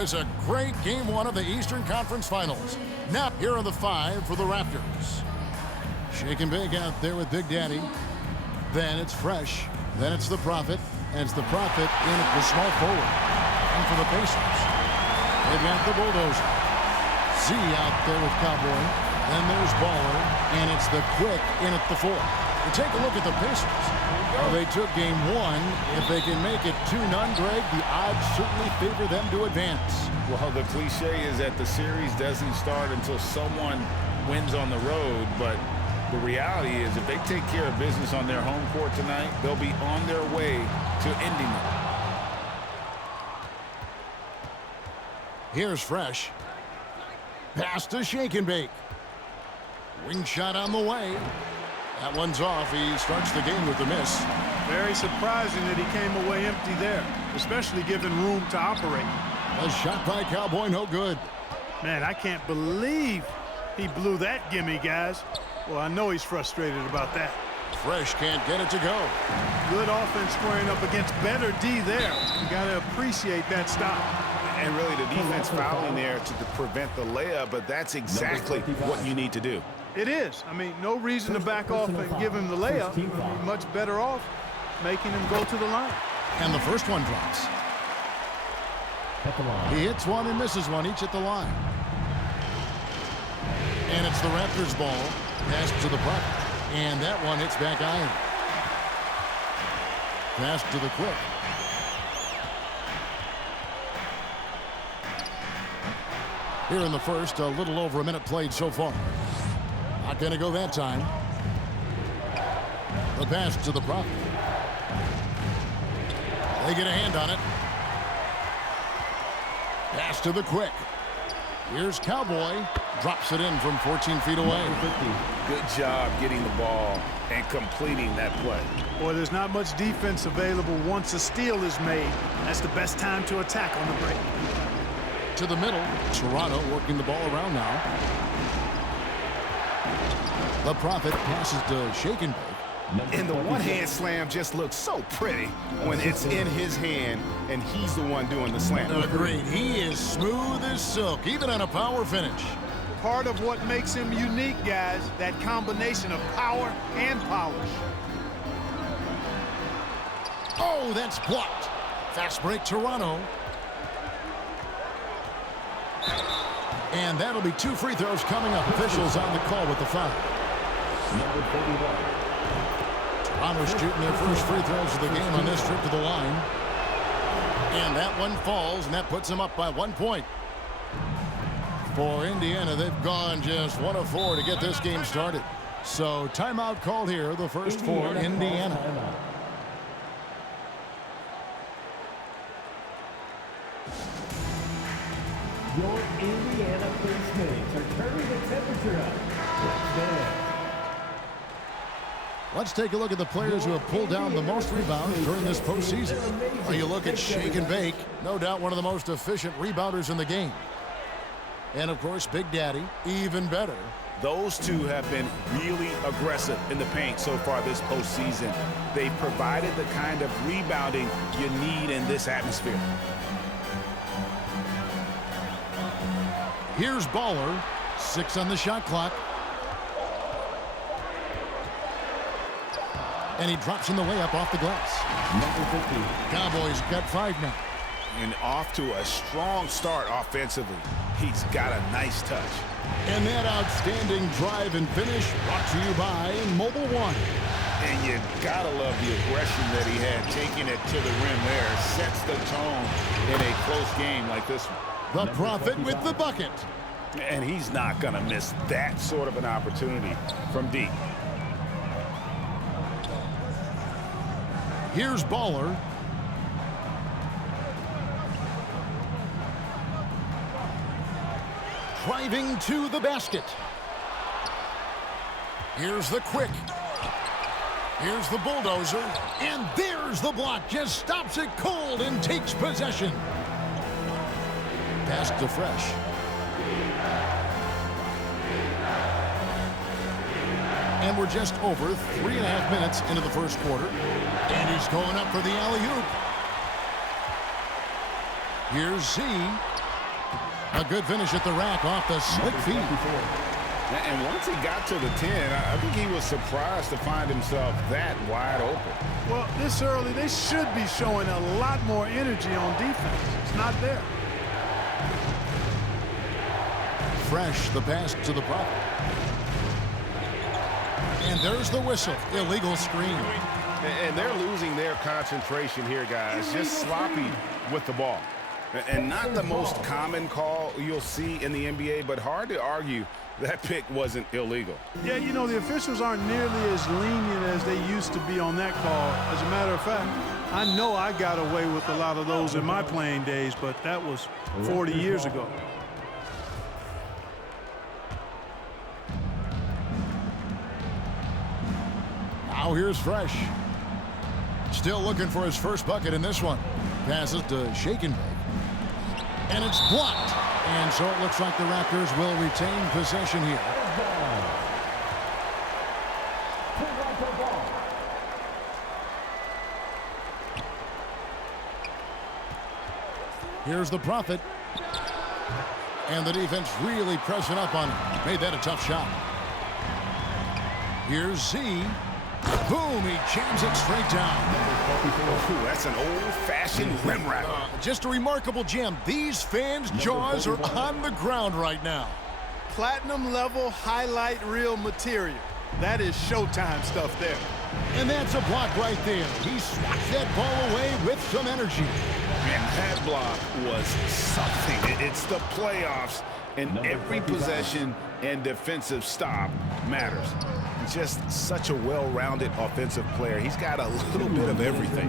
It's a great game one of the Eastern Conference Finals. Now, here are the five for the Raptors. Shake and bake out there with Big Daddy. Then it's Fresh. Then it's the Prophet. And it's the Prophet in at the small forward. And for the Pacers, they've got the Bulldozer. Z out there with Cowboy. Then there's Baller. And it's the Quick in at the 4. And take a look at the Pacers. Well, they took game one. If they can make it 2-0, Greg, the odds certainly favor them to advance. Well, the cliche is that the series doesn't start until someone wins on the road, but the reality is if they take care of business on their home court tonight, they'll be on their way to ending it. Here's Fresh. Pass to Shake and Bake. Wing shot on the way. That one's off. He starts the game with the miss. Very surprising that he came away empty there, especially given room to operate. A shot by Cowboy, no good. Man, I can't believe he blew that gimme, guys. Well, I know he's frustrated about that. Fresh can't get it to go. Good offense squaring up against better D there. You got to appreciate that stop. And really the defense fouling there to prevent the layup, but that's exactly what you need to do. It is. I mean, no reason to back off and give him the layup. You're much better off making him go to the line. And the first one drops. He hits one and misses one, each at the line. And it's the Raptors ball. Pass to the Prophet. And that one hits back iron. Pass to the Quick. Here in the first, a little over a minute played so far. Not going to go that time. The pass to the Prophet. They get a hand on it. Pass to the Quick. Here's Cowboy. Drops it in from 14 feet away. Good job getting the ball and completing that play. Boy, there's not much defense available once a steal is made. That's the best time to attack on the break. To the middle. Toronto working the ball around now. The Prophet passes to Shake and Bake. And the one-hand slam just looks so pretty when it's in his hand and he's the one doing the slam. Agreed. He is smooth as silk, even on a power finish. Part of what makes him unique, guys, that combination of power and polish. Oh, that's blocked. Fast break, Toronto. And that'll be 2 free throws coming up. Officials on the call with the foul. Number 41. Toronto's shooting their first free throws of the game on this trip to the line. And that one falls, and that puts them up by 1 point. For Indiana, they've gone just 1 of 4 to get this game started. So timeout called here, the first for Indiana. Your Indiana Prince mates are turning the temperature up. Let's take a look at the players who have pulled down the most rebounds during this postseason. Well, you look at Shake and Bake, no doubt one of the most efficient rebounders in the game. And, of course, Big Daddy, even better. Those two have been really aggressive in the paint so far this postseason. They've provided the kind of rebounding you need in this atmosphere. Here's Baller, 6 on the shot clock. And he drops in the layup off the glass. Number 50. Cowboys got 5 now. And off to a strong start offensively. He's got a nice touch. And that outstanding drive and finish brought to you by Mobile One. And you gotta love the aggression that he had, taking it to the rim there. Sets the tone in a close game like this one. The Prophet with the bucket. And he's not gonna miss that sort of an opportunity from deep. Here's Baller. Driving to the basket. Here's the Quick. Here's the Bulldozer. And there's the block. Just stops it cold and takes possession. Pass to Fresh. And we're just over 3.5 minutes into the first quarter. And he's going up for the alley-oop. Here's Z. A good finish at the rack off the slick feet. And once he got to the 10, I think he was surprised to find himself that wide open. Well, this early, they should be showing a lot more energy on defense. It's not there. Fresh, the pass to the Prophet. And there's the whistle. Illegal screen. And they're losing their concentration here, guys. Just sloppy with the ball. And not the most common call you'll see in the NBA, but hard to argue that pick wasn't illegal. Yeah, you know, the officials aren't nearly as lenient as they used to be on that call. As a matter of fact, I know I got away with a lot of those in my playing days, but that was 40 years ago. Now here's Fresh. Still looking for his first bucket in this one. Passes to Shake and Bake. And it's blocked. And so it looks like the Raptors will retain possession here. Here's the Prophet. And the defense really pressing up on him. Made that a tough shot. Here's Z. Boom, he jams it straight down. Ooh, that's an old-fashioned rim wrap. Just a remarkable jam. These fans' jaws are on the ground right now. Platinum level highlight reel material. That is Showtime stuff there. And that's a block right there. He swats that ball away with some energy. And that block was something. It's the playoffs, and every possession and defensive stop matters. Just such a well-rounded offensive player. He's got a little bit of everything.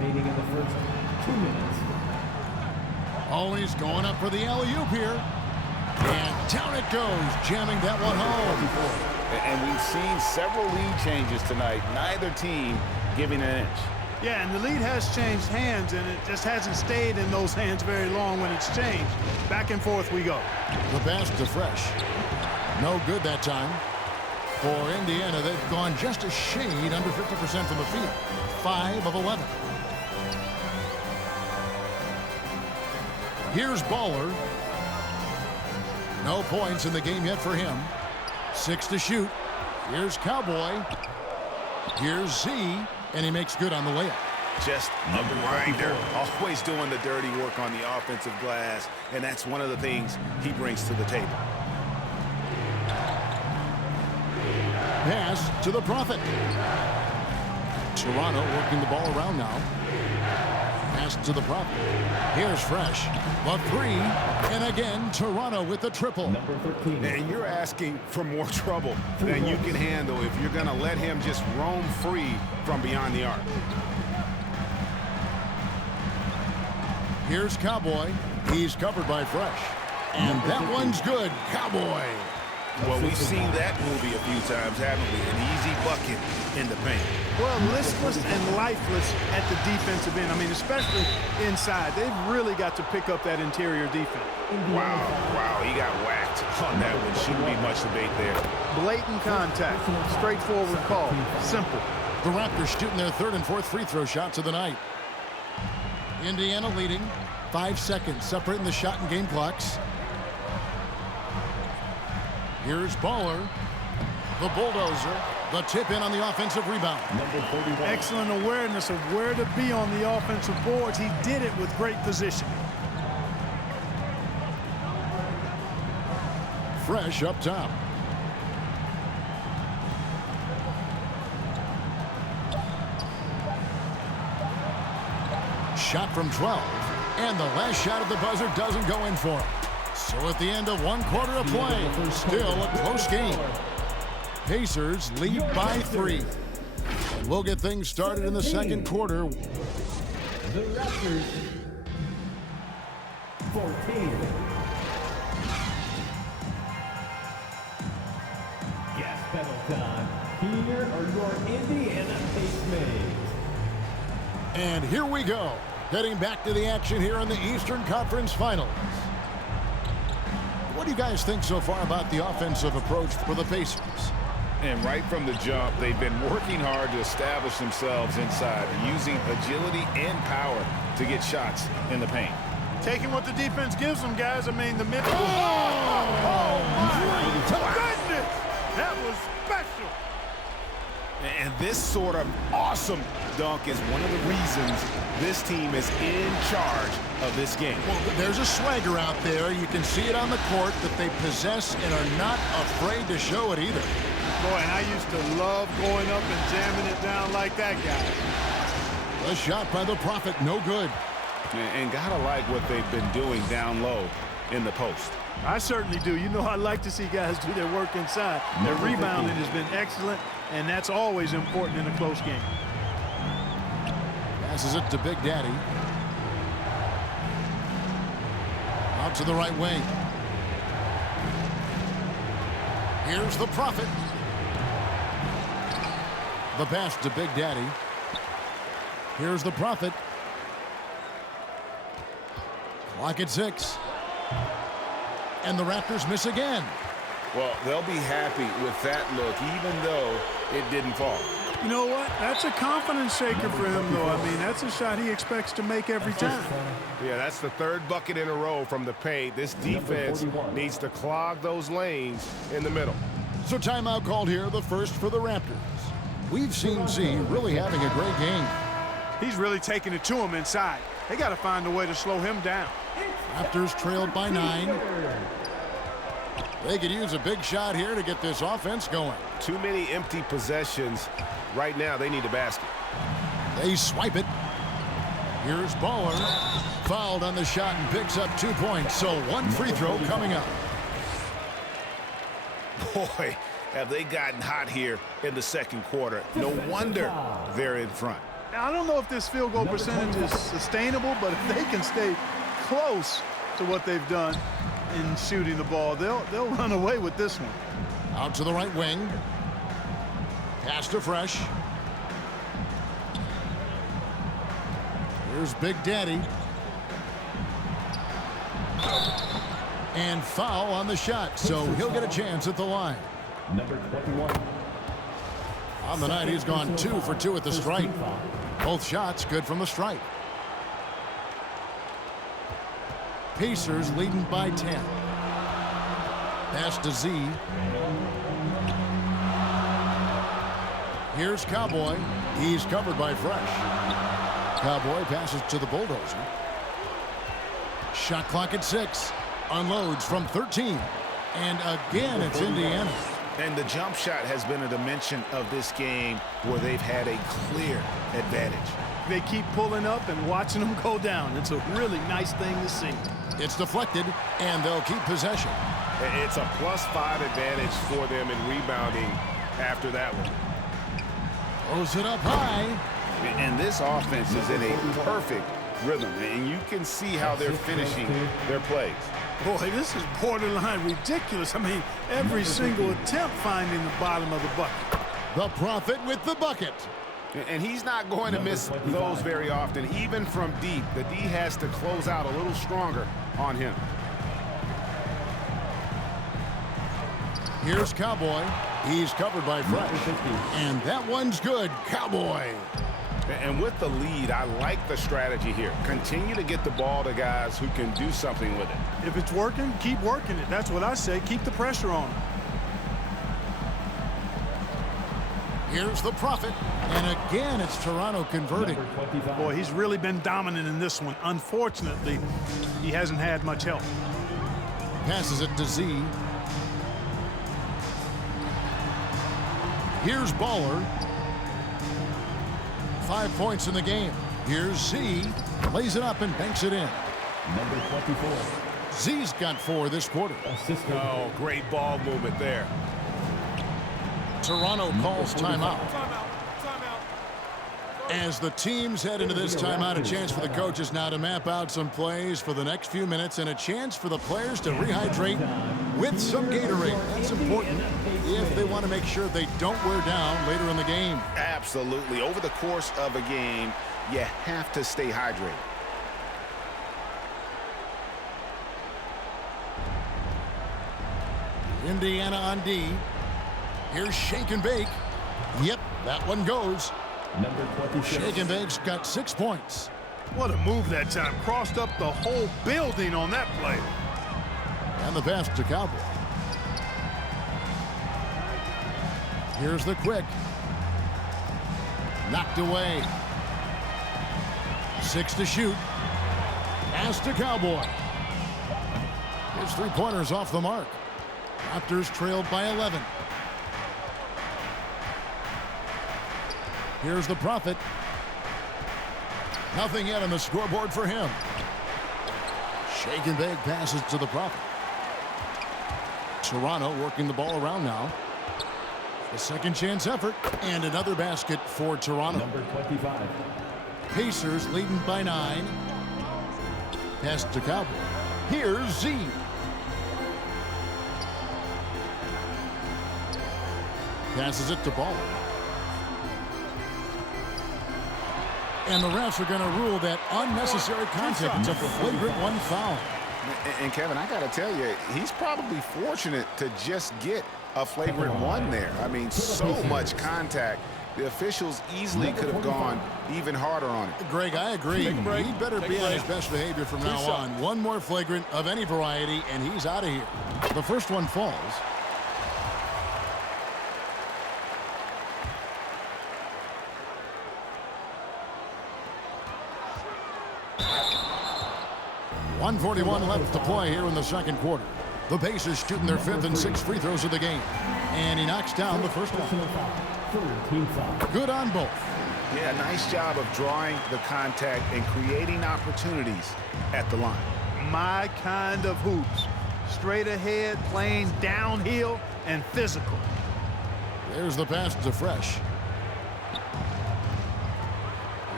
Oh, he's going up for the alley-oop here. And down it goes, jamming that one home. And we've seen several lead changes tonight. Neither team giving an inch. Yeah, and the lead has changed hands, and it just hasn't stayed in those hands very long when it's changed. Back and forth we go. The pass to Fresh. No good that time. For Indiana, they've gone just a shade under 50% from the field. 5 of 11. Here's Baller. No points in the game yet for him. 6 to shoot. Here's Cowboy. Here's Z, and he makes good on the layup. Just a grinder, always doing the dirty work on the offensive glass, and that's one of the things he brings to the table. Pass to the Prophet. Toronto working the ball around now. Pass to the Prophet. Here's Fresh. The 3. And again, Toronto with the triple. Number 13. And you're asking for more trouble than you can handle if you're going to let him just roam free from beyond the arc. Here's Cowboy. He's covered by Fresh. And that one's good. Cowboy. Well, we've seen that movie a few times, haven't we? An easy bucket in the paint. Well, listless and lifeless at the defensive end. I mean, especially inside. They've really got to pick up that interior defense. Wow, he got whacked on that one. Shouldn't be much debate there. Blatant contact. Straightforward call. Simple. The Raptors shooting their 3rd and 4th free throw shots of the night. Indiana leading. 5 seconds separating the shot and game clocks. Here's Baller. The bulldozer. The tip in on the offensive rebound. Number 31. Excellent awareness of where to be on the offensive boards. He did it with great position. Fresh up top. Shot from 12. And the last shot at the buzzer doesn't go in for him. So at the end of 1 quarter of play, still a close game. Pacers lead by 3. And we'll get things started in the 2nd quarter. The Raptors 14. Gas pedal time. Here are your Indiana pacemates. And here we go. Heading back to the action here in the Eastern Conference Finals. What do you guys think so far about the offensive approach for the Pacers? And right from the jump, they've been working hard to establish themselves inside, using agility and power to get shots in the paint. Taking what the defense gives them, guys. I mean, the mid. Oh, my goodness! That was special. And this sort of awesome dunk is one of the reasons this team is in charge of this game. Well, there's a swagger out there. You can see it on the court that they possess and are not afraid to show it either. Boy, and I used to love going up and jamming it down like that, guy. A shot by the Prophet, no good. And gotta like what they've been doing down low in the post. I certainly do. You know, I like to see guys do their work inside. Their rebounding has been excellent, and that's always important in a close game. Passes it to Big Daddy. Out to the right wing. Here's the Prophet. The pass to Big Daddy. Here's the Prophet. Clock at 6. And the Raptors miss again. Well, they'll be happy with that look, even though it didn't fall. You know what? That's a confidence shaker for him, though. I mean, that's a shot he expects to make every time. Yeah, that's the third bucket in a row from the paint. This defense needs to clog those lanes in the middle. So timeout called here, the first for the Raptors. We've seen Z really having a great game. He's really taking it to him inside. They got to find a way to slow him down. Raptors trailed by 9. They could use a big shot here to get this offense going. Too many empty possessions. Right now, they need a basket. They swipe it. Here's Baller. Fouled on the shot and picks up 2 points. So one free throw coming up. Boy, have they gotten hot here in the second quarter. No wonder they're in front. Now, I don't know if this field goal percentage is sustainable, but if they can stay close to what they've done in shooting the ball, they'll run away with this one. Out to the right wing. Pass to Fresh. Here's Big Daddy. And foul on the shot, so he'll get a chance at the line. Number 21. On the night, he's gone 2 for 2 at the stripe. Both shots good from the stripe. Pacers leading by 10. Pass to Z. Here's Cowboy. He's covered by Fresh. Cowboy passes to the Bulldozer. Shot clock at 6. Unloads from 13. And again, it's Indiana. And the jump shot has been a dimension of this game where they've had a clear advantage. They keep pulling up and watching them go down. It's a really nice thing to see. It's deflected, and they'll keep possession. It's a +5 advantage for them in rebounding after that one. Throws it up high. And this offense is in a perfect rhythm, and you can see how they're finishing their plays. Boy, this is borderline ridiculous. I mean, every single attempt finding the bottom of the bucket. The Prophet with the bucket. And he's not going to miss those very often. Even from deep, the D has to close out a little stronger on him. Here's Cowboy. He's covered by Fresh. And that one's good. Cowboy. And with the lead, I like the strategy here. Continue to get the ball to guys who can do something with it. If it's working, keep working it. That's what I say. Keep the pressure on him. Here's the Prophet. And again, it's Toronto converting. Boy, he's really been dominant in this one. Unfortunately, he hasn't had much help. Passes it to Z. Here's Baller. 5 points in the game. Here's Z. Lays it up and banks it in. Number 24. Z's got 4 this quarter. Oh, great ball movement there. Toronto calls timeout. As the teams head into this timeout, a chance for the coaches now to map out some plays for the next few minutes and a chance for the players to rehydrate with some Gatorade. That's important if they want to make sure they don't wear down later in the game. Absolutely. Over the course of a game, you have to stay hydrated. Indiana on D. Here's Shake and Bake. Yep, that one goes. Number 26. Shake and Bake's got 6 points. What a move that time. Crossed up the whole building on that play. And the pass to Cowboy. Here's the quick. Knocked away. 6 to shoot. Pass to Cowboy. His three-pointers off the mark. Raptors trailed by 11. Here's the Prophet. Nothing yet on the scoreboard for him. Shake and bake passes to the Prophet. Toronto working the ball around now. A second chance effort and another basket for Toronto. Number 25. Pacers leading by 9. Pass to Cowboy. Here's Z. Passes it to Ball. And the refs are going to rule that unnecessary contact. It's a flagrant 1 foul. And Kevin, I got to tell you, he's probably fortunate to just get a flagrant 1 there. I mean, so much contact. The officials easily could have gone even harder on it. Greg, I agree. He better be on his best behavior from now on. One more flagrant of any variety, and he's out of here. The first one falls. .141 left to play here in the second quarter. The Pacers shooting their 5th and 6th free throws of the game. And he knocks down the first one. Good on both. Yeah, nice job of drawing the contact and creating opportunities at the line. My kind of hoops. Straight ahead, playing downhill, and physical. There's the pass to Fresh.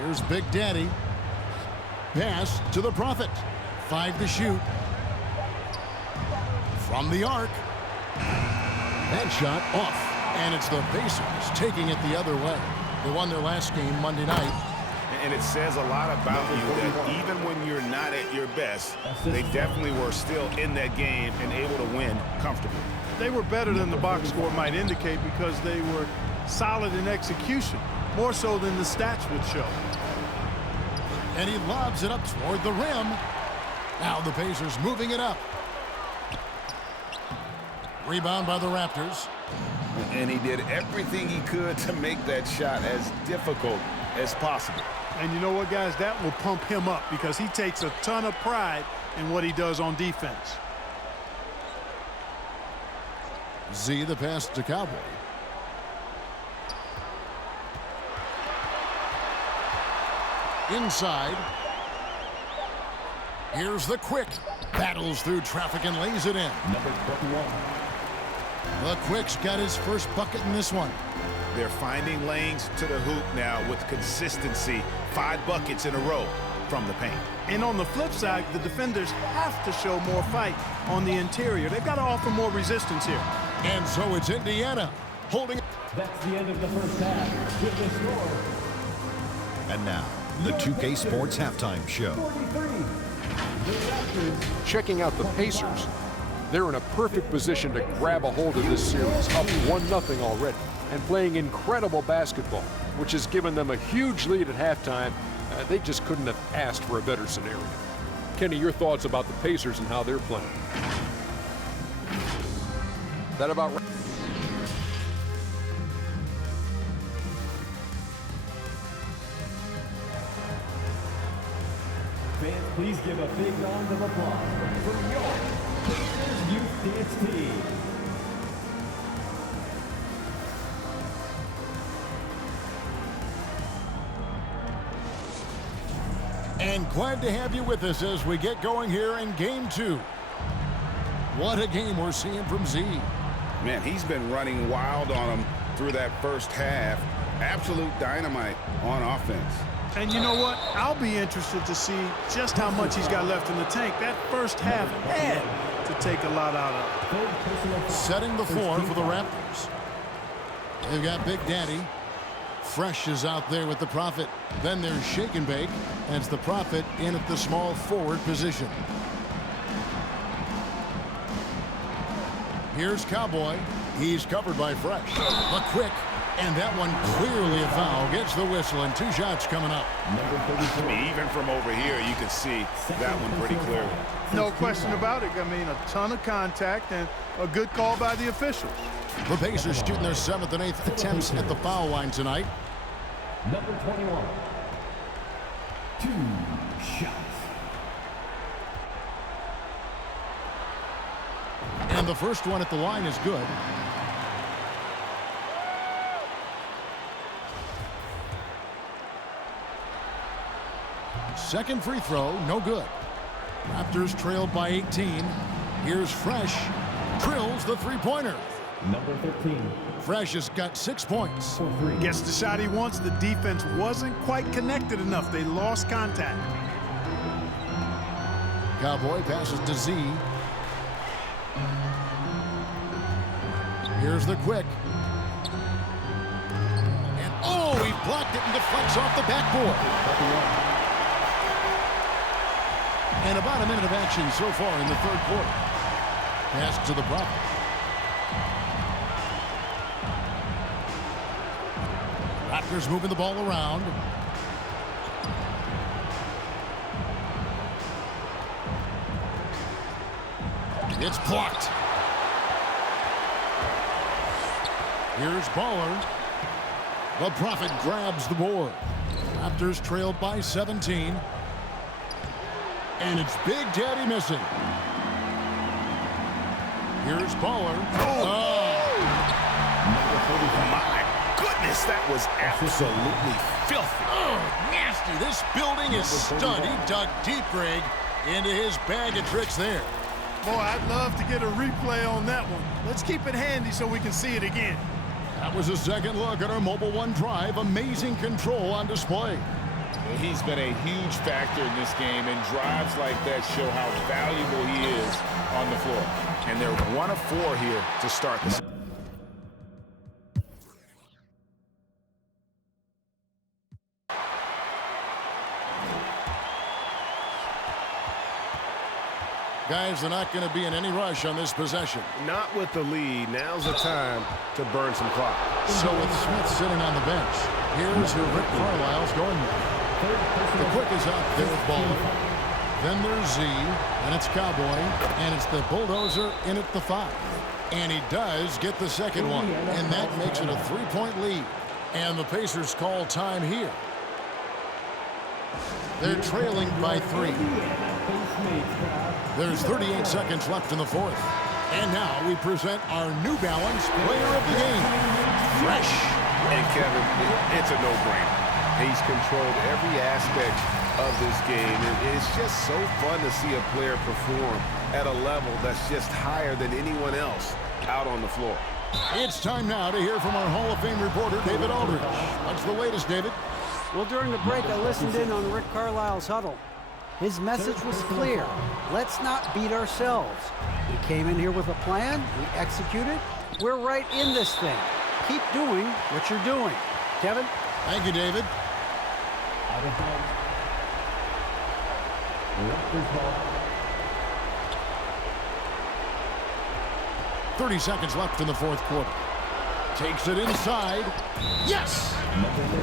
Here's Big Daddy. Pass to the Prophet. 5 to shoot. From the arc. That shot off. And it's the Pacers taking it the other way. They won their last game Monday night. And it says a lot about you that even when you're not at your best, they definitely were still in that game and able to win comfortably. They were better than the box score might indicate because they were solid in execution, more so than the stats would show. And he lobs it up toward the rim. Now the Pacers moving it up. Rebound by the Raptors. And he did everything he could to make that shot as difficult as possible. And you know what, guys? That will pump him up because he takes a ton of pride in what he does on defense. Z, the pass to Cowboy. Inside. Here's the quick. Battles through traffic and lays it in. Number 21. The Quick's got his first bucket in this one. They're finding lanes to the hoop now with consistency. 5 buckets in a row from the paint. And on the flip side, the defenders have to show more fight on the interior. They've got to offer more resistance here. And so it's Indiana holding. That's the end of the first half. With the score. And now, the 2K Sports Halftime Show. 43. The Raptors. Checking out the Pacers, they're in a perfect position to grab a hold of this series, up 1-0 already, and playing incredible basketball, which has given them a huge lead at halftime. They just couldn't have asked for a better scenario. Kenny, your thoughts about the Pacers and how they're playing? That about right? Fans, please give a big round of applause for your Pacers Youth Dance Team. And glad to have you with us as we get going here in Game 2. What a game we're seeing from Z. Man, he's been running wild on them through that first half. Absolute dynamite on offense. And you know what? I'll be interested to see just how much he's got left in the tank. That first half had to take a lot out of it. Setting the floor for the Raptors. They've got Big Daddy. Fresh is out there with the Prophet. Then there's Shake and Bake, and it's the Prophet in at the small forward position. Here's Cowboy. He's covered by Fresh. The quick. And that one clearly a foul. Gets the whistle, and 2 shots coming up. I mean, even from over here, you can see that one pretty clearly. No question about it. I mean, a ton of contact and a good call by the officials. The Pacers shooting their 7th and 8th attempts at the foul line tonight. Number 21. 2 shots. And the first one at the line is good. Second free throw, no good. Raptors trailed by 18. Here's Fresh. Drills the three-pointer. Number 13. Fresh has got 6 points. For 3. Gets the shot he wants. The defense wasn't quite connected enough. They lost contact. Cowboy passes to Z. Here's the quick. And oh, he blocked it and deflects off the backboard. And about a minute of action so far in the third quarter. Pass to the Prophet. Raptors moving the ball around. It's blocked. Here's Baller. The Prophet grabs the board. Raptors trailed by 17. And it's Big Daddy missing. Here's Baller. My goodness, that was absolutely filthy. Oh, nasty. This building is stunned. He dug deep, Greg, into his bag of tricks there. Boy, I'd love to get a replay on that one. Let's keep it handy so we can see it again. That was a second look at our Mobile One drive. Amazing control on display. He's been a huge factor in this game, and drives like that show how valuable he is on the floor. And they're 1 of 4 here to start this. Guys, they're not going to be in any rush on this possession. Not with the lead. Now's the time to burn some clock. So with Smith sitting on the bench, here's who Rick Carlisle's going with. The quick is out there with Baller. Then there's Z, and it's Cowboy, and it's the Bulldozer in at the 5. And he does get the second one, and that makes it a 3-point lead. And the Pacers call time here. They're trailing by 3. There's 38 seconds left in the fourth. And now we present our New Balance Player of the Game, Fresh. And Kevin, it's a no-brainer. He's controlled every aspect of this game, and it's just so fun to see a player perform at a level that's just higher than anyone else out on the floor. It's time now to hear from our Hall of Fame reporter, David Aldridge. What's the latest, David? Well, during the break, I listened in on Rick Carlisle's huddle. His message was clear. Let's not beat ourselves. We came in here with a plan. We executed. We're right in this thing. Keep doing what you're doing. Kevin? Thank you, David. Out of bounds. Raptors ball. 30 seconds left in the fourth quarter. Takes it inside. Yes!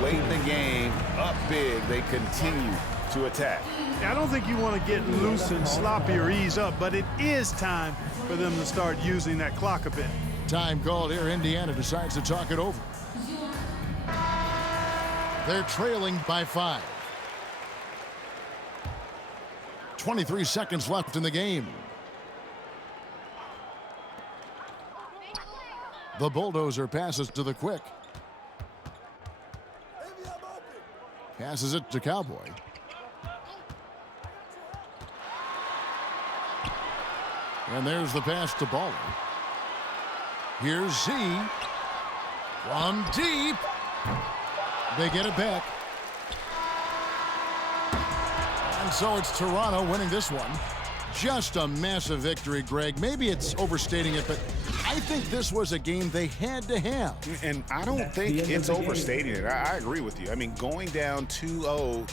Late in the game, up big, they continue to attack. I don't think you want to get loose and sloppy or ease up, but it is time for them to start using that clock a bit. Time called here. Indiana decides to talk it over. They're trailing by 5. 23 seconds left in the game. The Bulldozer passes to the quick. Passes it to Cowboy. And there's the pass to Baller. Here's Z. From deep. They get it back. And so it's Toronto winning this one. Just a massive victory, Greg. Maybe it's overstating it, but I think this was a game they had to have. And I don't think it's overstating it. I agree with you. I mean, going down 2-0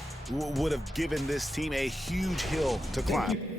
would have given this team a huge hill to climb.